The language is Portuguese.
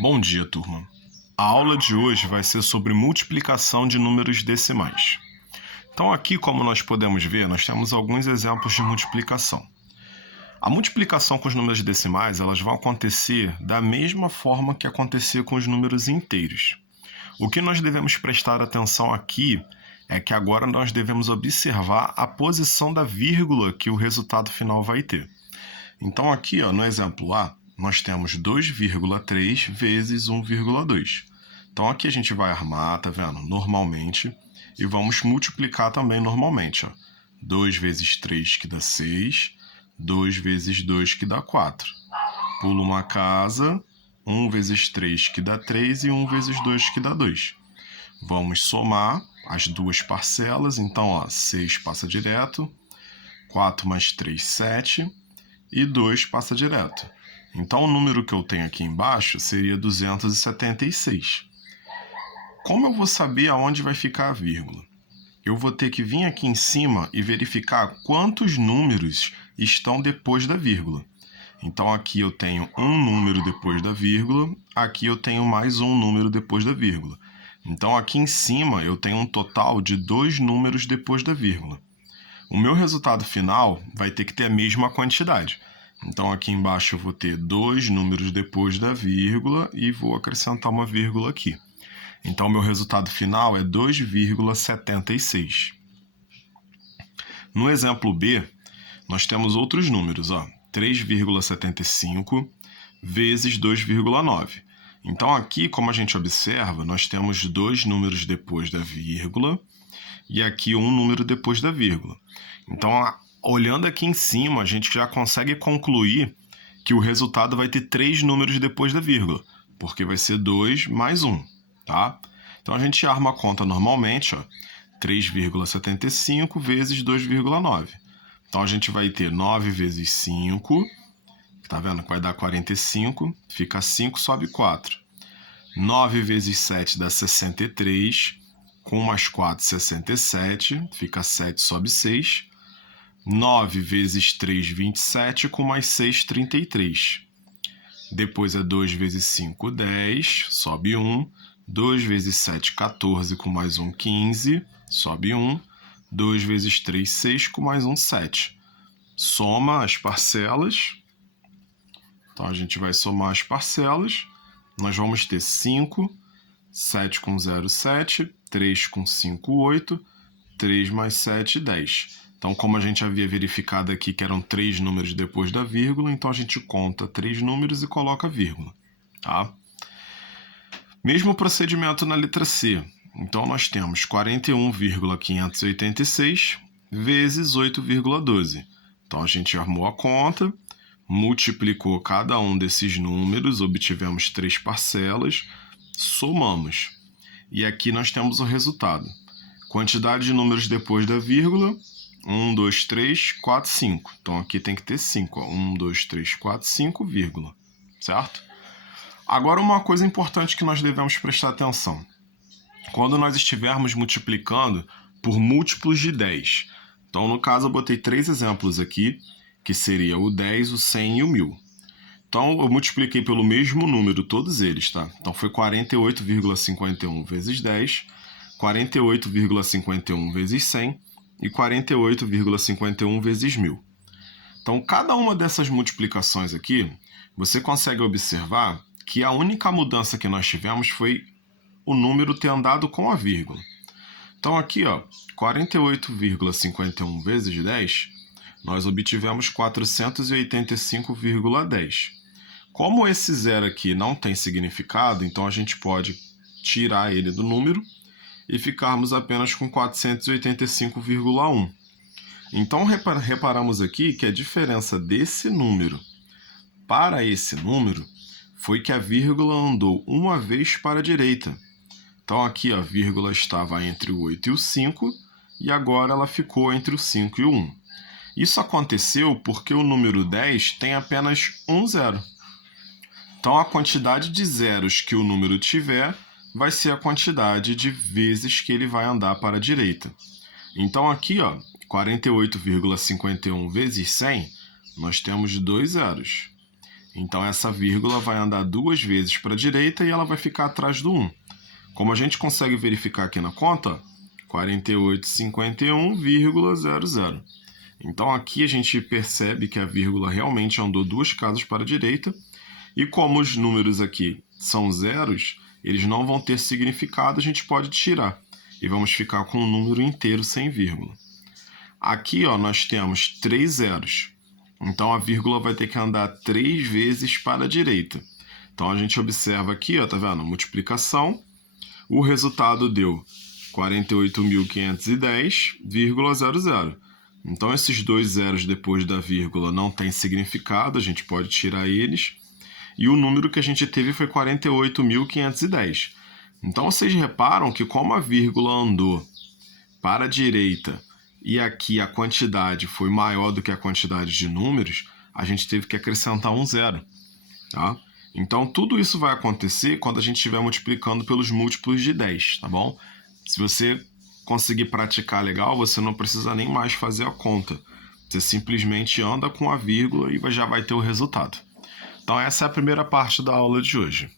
Bom dia, turma. A aula de hoje vai ser sobre multiplicação de números decimais. Então aqui, como nós podemos ver, nós temos alguns exemplos de multiplicação. A multiplicação com os números decimais, elas vão acontecer da mesma forma que acontecia com os números inteiros. O que nós devemos prestar atenção aqui é que agora nós devemos observar a posição da vírgula que o resultado final vai ter. Então aqui, no exemplo A, nós temos 2,3 vezes 1,2. Então aqui a gente vai armar, tá vendo? Normalmente, e vamos multiplicar também normalmente. 2 vezes 3 que dá 6, 2 vezes 2 que dá 4. Pulo uma casa, 1 vezes 3 que dá 3 e 1 vezes 2 que dá 2. Vamos somar as duas parcelas, então 6 passa direto, 4 mais 3, 7, e 2 passa direto. Então o número que eu tenho aqui embaixo seria 276. Como eu vou saber aonde vai ficar a vírgula? Eu vou ter que vir aqui em cima e verificar quantos números estão depois da vírgula. Então aqui eu tenho um número depois da vírgula, aqui eu tenho mais um número depois da vírgula. Então aqui em cima eu tenho um total de 2 números depois da vírgula. O meu resultado final vai ter que ter a mesma quantidade. Então aqui embaixo eu vou ter 2 números depois da vírgula e vou acrescentar uma vírgula aqui. Então o meu resultado final é 2,76. No exemplo B, nós temos outros números, 3,75 vezes 2,9. Então aqui, como a gente observa, nós temos 2 números depois da vírgula e aqui um número depois da vírgula. Então, olhando aqui em cima, a gente já consegue concluir que o resultado vai ter 3 números depois da vírgula, porque vai ser 2 mais 1, tá? Então, a gente arma a conta normalmente, 3,75 vezes 2,9. Então, a gente vai ter 9 vezes 5, tá vendo que vai dar 45, fica 5, sobe 4. 9 vezes 7 dá 63, com mais 4, 67, fica 7, sobe 6. 9 vezes 3, 27, com mais 6, 33. Depois é 2 vezes 5, 10, sobe 1. 2 vezes 7, 14, com mais 1, 15, sobe 1. 2 vezes 3, 6, com mais 1, 7. Soma as parcelas. Então, a gente vai somar as parcelas. Nós vamos ter 5, 7 com 0, 7, 3 com 5, 8, 3 mais 7, 10. Então, como a gente havia verificado aqui que eram 3 números depois da vírgula, então a gente conta 3 números e coloca a vírgula, tá? Mesmo procedimento na letra C. Então, nós temos 41,586 vezes 8,12. Então, a gente armou a conta, multiplicou cada um desses números, obtivemos 3 parcelas, somamos. E aqui nós temos o resultado. Quantidade de números depois da vírgula, 1, 2, 3, 4, 5. Então aqui tem que ter 5. 1, 2, 3, 4, 5, vírgula. Certo? Agora uma coisa importante que nós devemos prestar atenção. Quando nós estivermos multiplicando por múltiplos de 10. Então no caso eu botei 3 exemplos aqui, que seria o 10, o 100 e o 1000. Então eu multipliquei pelo mesmo número todos eles, tá? Então foi 48,51 vezes 10, 48,51 vezes 100 e 48,51 vezes 1000. Então, cada uma dessas multiplicações aqui, você consegue observar que a única mudança que nós tivemos foi o número ter andado com a vírgula. Então, aqui, 48,51 vezes 10, nós obtivemos 485,10. Como esse zero aqui não tem significado, então a gente pode tirar ele do número e ficarmos apenas com 485,1. Então, reparamos aqui que a diferença desse número para esse número foi que a vírgula andou uma vez para a direita. Então, aqui a vírgula estava entre o 8 e o 5, e agora ela ficou entre o 5 e o 1. Isso aconteceu porque o número 10 tem apenas um zero. Então, a quantidade de zeros que o número tiver vai ser a quantidade de vezes que ele vai andar para a direita. Então, aqui, 48,51 vezes 100, nós temos 2 zeros. Então, essa vírgula vai andar 2 vezes para a direita e ela vai ficar atrás do 1. Como a gente consegue verificar aqui na conta, 4851,00. Então, aqui a gente percebe que a vírgula realmente andou 2 casas para a direita. E como os números aqui são zeros, eles não vão ter significado, a gente pode tirar. E vamos ficar com um número inteiro sem vírgula. Aqui, ó, nós temos 3 zeros. Então, a vírgula vai ter que andar 3 vezes para a direita. Então, a gente observa aqui, ó, tá vendo? Multiplicação. O resultado deu 48.510,00. Então, esses 2 zeros depois da vírgula não tem significado, a gente pode tirar eles. E o número que a gente teve foi 48.510. Então, vocês reparam que como a vírgula andou para a direita e aqui a quantidade foi maior do que a quantidade de números, a gente teve que acrescentar um zero, tá? Então, tudo isso vai acontecer quando a gente estiver multiplicando pelos múltiplos de 10, tá bom? Se você conseguir praticar legal, você não precisa nem mais fazer a conta. Você simplesmente anda com a vírgula e já vai ter o resultado. Então, essa é a primeira parte da aula de hoje.